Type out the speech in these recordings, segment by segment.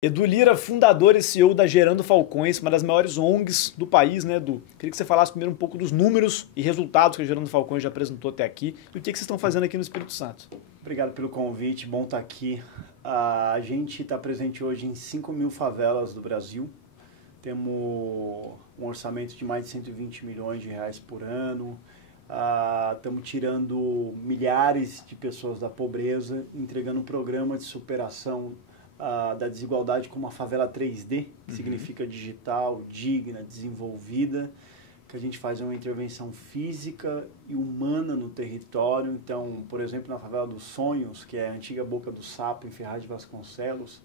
Edu Lira, fundador e CEO da Gerando Falcões, uma das maiores ONGs do país, né, Edu? Queria que você falasse primeiro um pouco dos números e resultados que a Gerando Falcões já apresentou até aqui e o que vocês estão fazendo aqui no Espírito Santo. Obrigado pelo convite, bom estar aqui. A gente está presente hoje em 5.000 favelas do Brasil. Temos um orçamento de mais de 120 milhões de reais por ano. Estamos tirando milhares de pessoas da pobreza, entregando um programa de superação da desigualdade como a favela 3D, que significa digital, digna, desenvolvida, que a gente faz uma intervenção física e humana no território. Então, por exemplo, na favela dos Sonhos, que é a antiga Boca do Sapo, em Ferraz de Vasconcelos,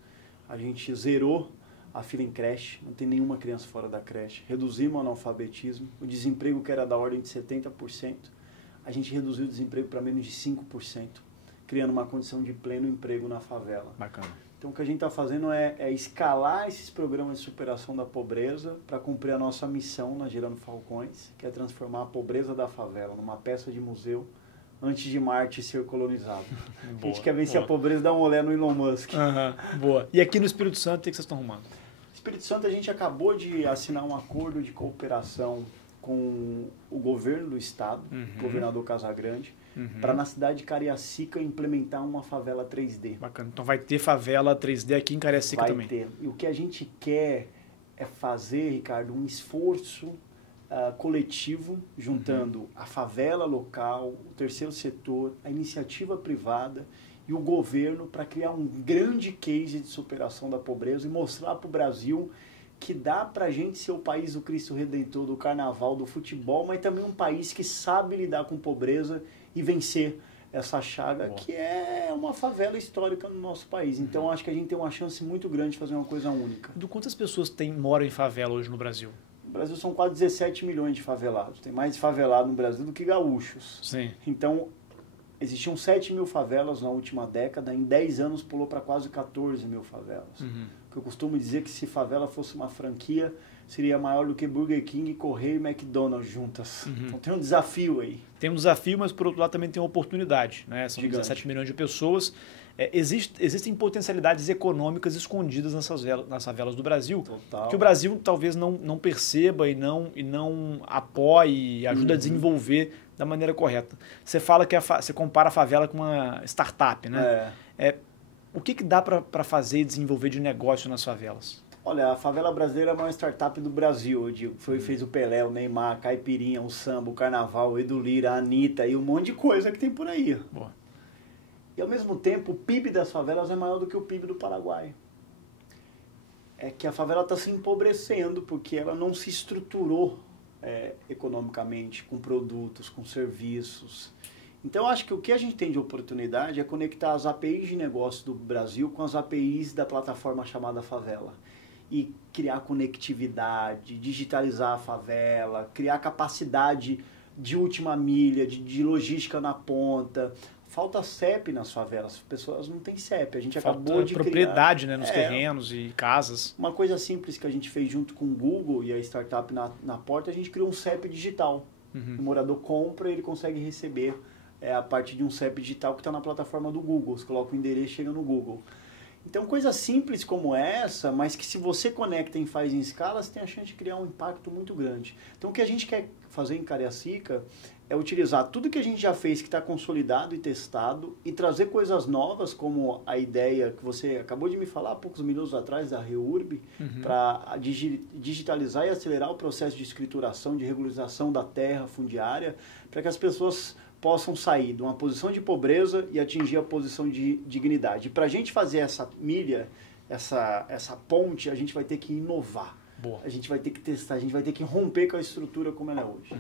a gente zerou a fila em creche, não tem nenhuma criança fora da creche. Reduzimos o analfabetismo, o desemprego que era da ordem de 70%, a gente reduziu o desemprego para menos de 5%, criando uma condição de pleno emprego na favela. Bacana. Então, o que a gente está fazendo é escalar esses programas de superação da pobreza para cumprir a nossa missão na Gerando Falcões, que é transformar a pobreza da favela numa peça de museu antes de Marte ser colonizado. Boa, a gente quer vencer a pobreza e dar um olé no Elon Musk. Boa. E aqui no Espírito Santo, o que vocês estão arrumando? No Espírito Santo, a gente acabou de assinar um acordo de cooperação com o governo do estado, o governador Casagrande, para na cidade de Cariacica implementar uma favela 3D. Bacana. Então vai ter favela 3D aqui em Cariacica também. Vai ter. E o que a gente quer é fazer, Ricardo, um esforço coletivo, juntando a favela local, o terceiro setor, a iniciativa privada e o governo para criar um grande case de superação da pobreza e mostrar para o Brasil que dá pra gente ser o país do Cristo Redentor, do carnaval, do futebol, mas também um país que sabe lidar com pobreza e vencer essa chaga que é uma favela histórica no nosso país. Então, acho que a gente tem uma chance muito grande de fazer uma coisa única. Do quantas pessoas moram em favela hoje no Brasil? No Brasil são quase 17 milhões de favelados. Tem mais favelado no Brasil do que gaúchos. Sim. Então, existiam 7.000 favelas na última década, em 10 anos pulou para quase 14 mil favelas. Eu costumo dizer que se favela fosse uma franquia, seria maior do que Burger King, Correio e McDonald's juntas. Então tem um desafio aí. Tem um desafio, mas por outro lado também tem uma oportunidade, né? São Gigante. 17 milhões de pessoas. Existem potencialidades econômicas escondidas nas favelas do Brasil, Total. que o Brasil talvez não perceba e não apoie e ajude a desenvolver da maneira correta. Você fala que você compara a favela com uma startup, né? O que dá para fazer e desenvolver de negócio nas favelas? Olha, a favela brasileira é a maior startup do Brasil, eu digo. Fez o Pelé, o Neymar, a Caipirinha, o Samba, o Carnaval, o Edu Lira, a Anitta e um monte de coisa que tem por aí. Boa. E ao mesmo tempo, o PIB das favelas é maior do que o PIB do Paraguai. É que a favela está se empobrecendo porque ela não se estruturou economicamente, com produtos, com serviços. Então, eu acho que o que a gente tem de oportunidade é conectar as APIs de negócio do Brasil com as APIs da plataforma chamada favela. E criar conectividade, digitalizar a favela, criar capacidade de última milha, de logística na ponta. Falta CEP nas favelas, as pessoas não têm CEP. A gente acabou de propriedade, criar, né, nos terrenos e casas. Uma coisa simples que a gente fez junto com o Google e a startup na porta, a gente criou um CEP digital. O morador compra e ele consegue receber a partir de um CEP digital que está na plataforma do Google. Você coloca o endereço e chega no Google. Então, coisas simples como essa, mas que se você conecta e faz em escala, você tem a chance de criar um impacto muito grande. Então, o que a gente quer fazer em Cariacica é utilizar tudo que a gente já fez, que está consolidado e testado, e trazer coisas novas, como a ideia que você acabou de me falar há poucos minutos atrás, da REURB, para digitalizar e acelerar o processo de escrituração, de regularização da terra fundiária, para que as pessoas possam sair de uma posição de pobreza e atingir a posição de dignidade. E para a gente fazer essa milha, essa ponte, a gente vai ter que inovar. Boa. A gente vai ter que testar, a gente vai ter que romper com a estrutura como ela é hoje.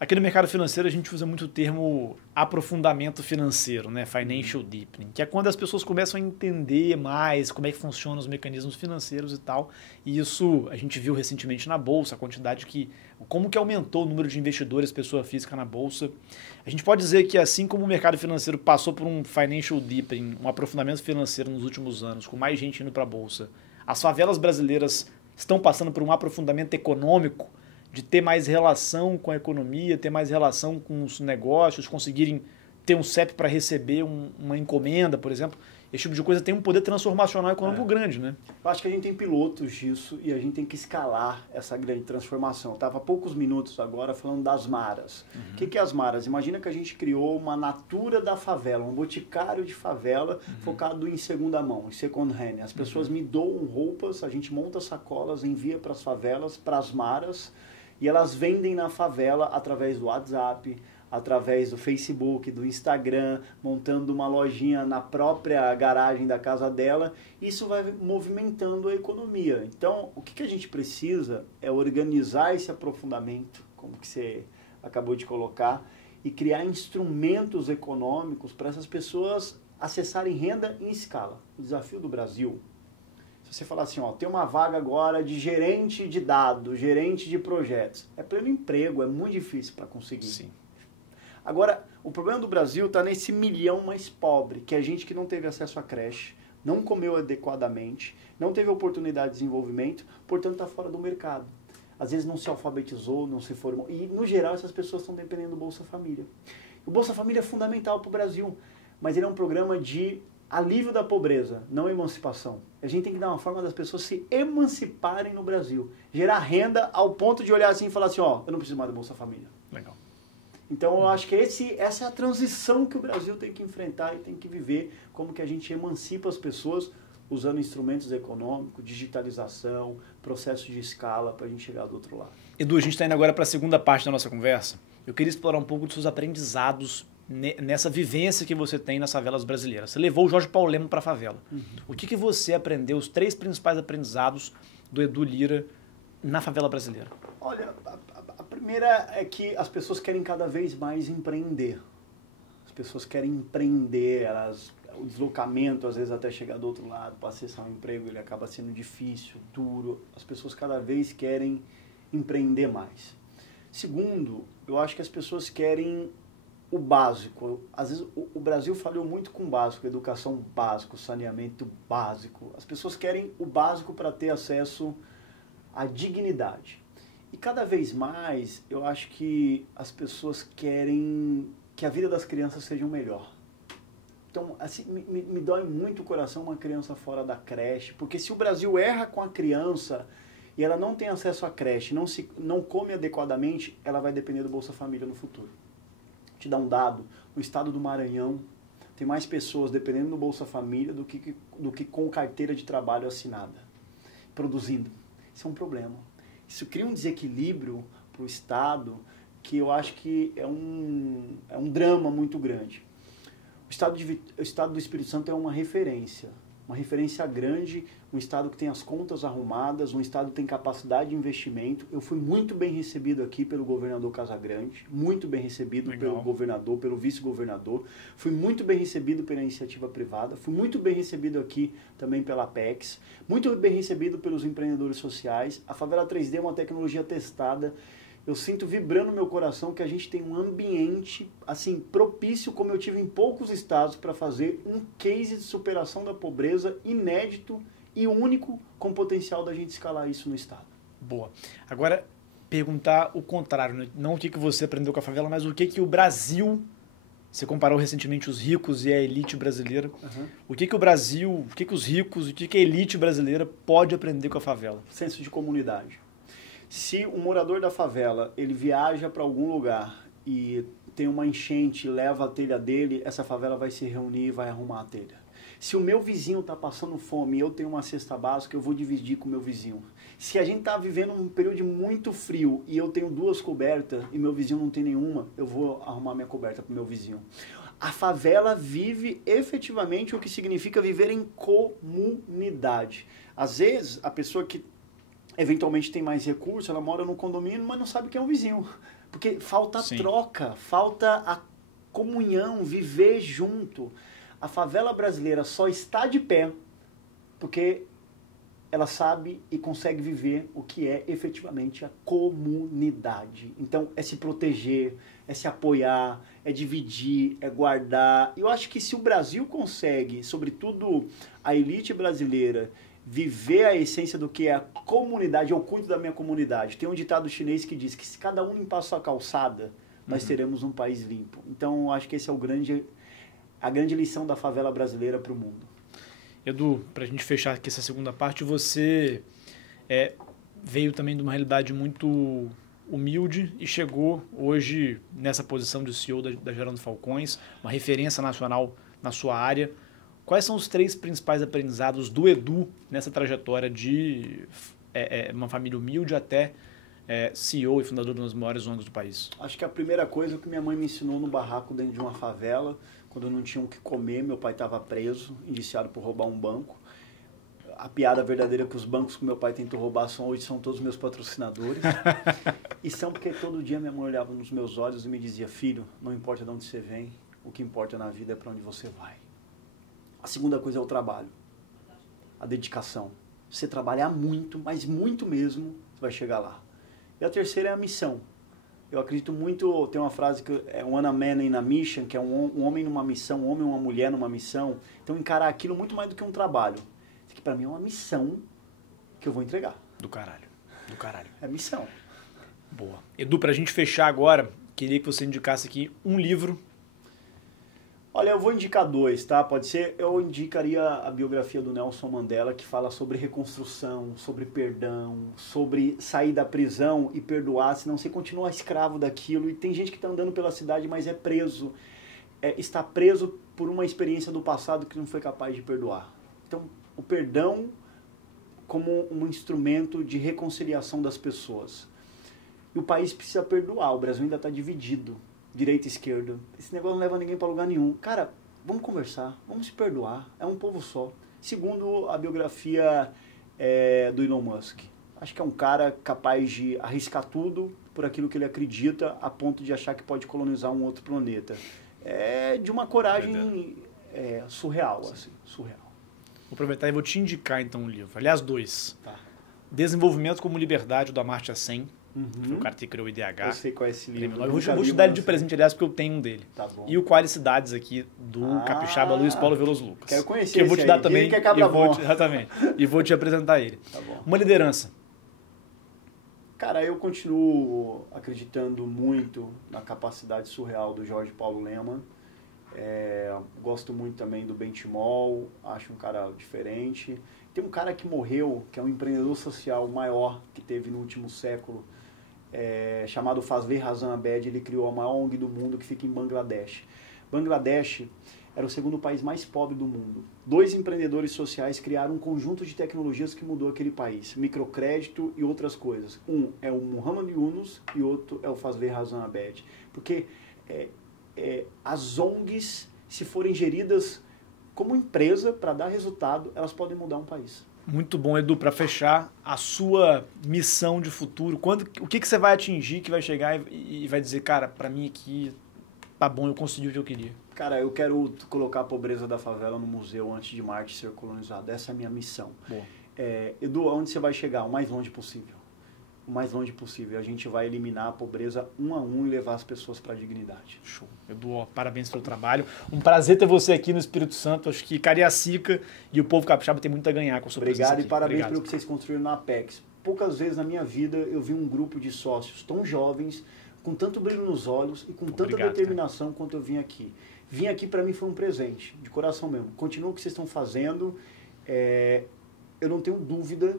Aqui no mercado financeiro a gente usa muito o termo aprofundamento financeiro, né? Financial deepening, que é quando as pessoas começam a entender mais como é que funcionam os mecanismos financeiros e tal. E isso a gente viu recentemente na Bolsa, como que aumentou o número de investidores, pessoa física na Bolsa. A gente pode dizer que assim como o mercado financeiro passou por um financial deepening, um aprofundamento financeiro nos últimos anos, com mais gente indo para a Bolsa, as favelas brasileiras estão passando por um aprofundamento econômico, de ter mais relação com a economia, ter mais relação com os negócios, conseguirem ter um CEP para receber uma encomenda, por exemplo. esse tipo de coisa tem um poder transformacional econômico grande, né? Eu acho que a gente tem pilotos disso e a gente tem que escalar essa grande transformação. Estava há poucos minutos agora falando das maras. O que é as maras? Imagina que a gente criou uma natura da favela, um boticário de favela focado em segunda mão, em second hand. As pessoas me doam roupas, a gente monta sacolas, envia para as favelas, para as maras, e elas vendem na favela através do WhatsApp, através do Facebook, do Instagram, montando uma lojinha na própria garagem da casa dela. Isso vai movimentando a economia. Então, o que a gente precisa é organizar esse aprofundamento, como que você acabou de colocar, e criar instrumentos econômicos para essas pessoas acessarem renda em escala. O desafio do Brasil, se você falar assim, ó, tem uma vaga agora de gerente de dados, gerente de projetos, é pleno emprego, é muito difícil para conseguir. Sim. Agora, o problema do Brasil está nesse milhão mais pobre, que é gente que não teve acesso à creche, não comeu adequadamente, não teve oportunidade de desenvolvimento, portanto está fora do mercado. Às vezes não se alfabetizou, não se formou. E, no geral, essas pessoas estão dependendo do Bolsa Família. O Bolsa Família é fundamental para o Brasil, mas ele é um programa de alívio da pobreza, não emancipação. A gente tem que dar uma forma das pessoas se emanciparem no Brasil. Gerar renda ao ponto de olhar assim e falar assim, ó, eu não preciso mais do Bolsa Família. Legal. Então, eu acho que essa é a transição que o Brasil tem que enfrentar e tem que viver, como que a gente emancipa as pessoas usando instrumentos econômicos, digitalização, processo de escala para a gente chegar do outro lado. Edu, a gente está indo agora para a segunda parte da nossa conversa. Eu queria explorar um pouco dos seus aprendizados nessa vivência que você tem nas favelas brasileiras. Você levou o Jorge Paulo Lemann para a favela. O que você aprendeu, os 3 principais aprendizados do Edu Lyra na favela brasileira? Olha, a primeira é que as pessoas querem cada vez mais empreender. As pessoas querem empreender, o deslocamento, às vezes até chegar do outro lado, para acessar um emprego, ele acaba sendo difícil, duro. As pessoas cada vez querem empreender mais. Segundo, eu acho que as pessoas querem o básico. Às vezes o Brasil falhou muito com o básico, educação básica, saneamento básico. As pessoas querem o básico para ter acesso à dignidade. E cada vez mais eu acho que as pessoas querem que a vida das crianças seja melhor. Então, assim, me dói muito o coração uma criança fora da creche, porque se o Brasil erra com a criança e ela não tem acesso à creche, não come adequadamente, ela vai depender do Bolsa Família no futuro. Vou te dar um dado, no estado do Maranhão, tem mais pessoas dependendo do Bolsa Família do que com carteira de trabalho assinada, produzindo. Isso é um problema. Isso cria um desequilíbrio para o Estado que eu acho que é um drama muito grande. O Estado do Espírito Santo é uma referência grande, um Estado que tem as contas arrumadas, um Estado que tem capacidade de investimento. Eu fui muito bem recebido aqui pelo governador Casagrande, muito bem recebido Legal. pelo governador, pelo vice-governador, fui muito bem recebido pela iniciativa privada, fui muito bem recebido aqui também pela Apex, muito bem recebido pelos empreendedores sociais. A Favela 3D é uma tecnologia testada. Eu sinto vibrando no meu coração que a gente tem um ambiente assim propício, como eu tive em poucos estados, para fazer um case de superação da pobreza inédito e único, com potencial da gente escalar isso no estado. Boa. Agora, perguntar o contrário, né? Não o que você aprendeu com a favela, mas o que o Brasil, você comparou recentemente os ricos e a elite brasileira, o que o Brasil, o que os ricos, o que a elite brasileira pode aprender com a favela? Senso de comunidade. Se um morador da favela, ele viaja para algum lugar e tem uma enchente, leva a telha dele, essa favela vai se reunir e vai arrumar a telha. Se o meu vizinho está passando fome e eu tenho uma cesta básica, eu vou dividir com o meu vizinho. Se a gente está vivendo um período de muito frio e eu tenho 2 cobertas e meu vizinho não tem nenhuma, eu vou arrumar minha coberta para o meu vizinho. A favela vive efetivamente o que significa viver em comunidade. Às vezes, a pessoa que eventualmente tem mais recursos, ela mora num condomínio, mas não sabe quem é o vizinho. Porque falta a troca, falta a comunhão, viver junto. A favela brasileira só está de pé porque ela sabe e consegue viver o que é efetivamente a comunidade. Então, é se proteger, é se apoiar, é dividir, é guardar. E eu acho que se o Brasil consegue, sobretudo a elite brasileira, viver a essência do que é a comunidade, eu cuido da minha comunidade. Tem um ditado chinês que diz que se cada um limpar a sua calçada, nós teremos um país limpo. Então, eu acho que esse é a grande lição da favela brasileira para o mundo. Edu, para a gente fechar aqui essa segunda parte, você veio também de uma realidade muito humilde e chegou hoje nessa posição de CEO da Gerando Falcões, uma referência nacional na sua área. Quais são os 3 principais aprendizados do Edu nessa trajetória de uma família humilde até CEO e fundador de uma das maiores ONGs do país? Acho que a primeira coisa que minha mãe me ensinou no barraco dentro de uma favela, quando eu não tinha o que comer, meu pai estava preso, indiciado por roubar um banco. A piada verdadeira é que os bancos que meu pai tentou roubar hoje são todos meus patrocinadores. E são porque todo dia minha mãe olhava nos meus olhos e me dizia: filho, não importa de onde você vem, o que importa na vida é para onde você vai. A segunda coisa é o trabalho, a dedicação. Você trabalhar muito, mas muito mesmo, você vai chegar lá. E a terceira é a missão. Eu acredito muito, tem uma frase que é one a man in a mission, que é um homem numa missão, um homem e uma mulher numa missão. Então encarar aquilo muito mais do que um trabalho. Isso aqui para mim é uma missão que eu vou entregar. Do caralho, do caralho. É missão. Boa. Edu, pra gente fechar agora, queria que você indicasse aqui um livro. Olha, eu vou indicar 2, tá? Pode ser, eu indicaria a biografia do Nelson Mandela, que fala sobre reconstrução, sobre perdão, sobre sair da prisão e perdoar, senão você continua escravo daquilo. E tem gente que está andando pela cidade, mas é preso, está preso por uma experiência do passado que não foi capaz de perdoar. Então, o perdão como um instrumento de reconciliação das pessoas. E o país precisa perdoar, o Brasil ainda está dividido. Direita e esquerda, esse negócio não leva ninguém para lugar nenhum. Cara, vamos conversar, vamos se perdoar, é um povo só. Segundo a biografia do Elon Musk, acho que é um cara capaz de arriscar tudo por aquilo que ele acredita, a ponto de achar que pode colonizar um outro planeta. É de uma coragem surreal, assim, surreal. Vou aproveitar e vou te indicar então um livro, aliás 2. Tá. Desenvolvimento como Liberdade, do Amartya Sen. Foi o cara que criou o IDH. Eu sei qual é esse livro. Eu vou te dar ele de presente, aliás, porque eu tenho um dele. Tá bom. E o Qualicidades aqui, do capixaba Luiz Paulo Veloso Lucas. Quero conhecer que eu vou te dar também. Que é cabra bom. Exatamente. E vou te apresentar ele. Tá bom. Uma liderança. Cara, eu continuo acreditando muito na capacidade surreal do Jorge Paulo Lemann. Gosto muito também do Benchimol, acho um cara diferente. Tem um cara que morreu, que é um empreendedor social maior que teve no último século, chamado Fazler Razan Abed. Ele criou a maior ONG do mundo, que fica em Bangladesh. Bangladesh era o segundo país mais pobre do mundo. 2 empreendedores sociais criaram um conjunto de tecnologias que mudou aquele país, microcrédito e outras coisas. Um é o Muhammad Yunus e outro é o Fazler Razan Abed. Porque as ONGs, se forem geridas como empresa para dar resultado, elas podem mudar um país. Muito bom, Edu, para fechar a sua missão de futuro. O que você vai atingir, que vai chegar e vai dizer, cara, para mim aqui tá bom, eu consegui o que eu queria? Cara, eu quero colocar a pobreza da favela no museu antes de Marte ser colonizado. Essa é a minha missão. Boa. Edu, aonde você vai chegar? O mais longe possível. O mais longe possível. A gente vai eliminar a pobreza um a um e levar as pessoas para a dignidade. Show. Edu, parabéns pelo trabalho. Um prazer ter você aqui no Espírito Santo. Acho que Cariacica e o povo capixaba tem muito a ganhar com a sua presença aqui. Obrigado e parabéns pelo que vocês construíram na Apex. Poucas vezes na minha vida eu vi um grupo de sócios tão jovens, com tanto brilho nos olhos e com tanta determinação quanto eu vim aqui. Vim aqui para mim foi um presente, de coração mesmo. Continua o que vocês estão fazendo. Eu não tenho dúvida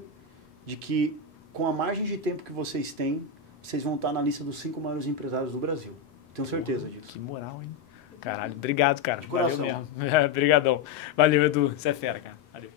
de que com a margem de tempo que vocês têm, vocês vão estar na lista dos 5 maiores empresários do Brasil. Tenho certeza disso. Que moral, hein? Caralho, obrigado, cara. De coração. Valeu mesmo. Obrigadão. Valeu, Edu. Você é fera, cara. Valeu.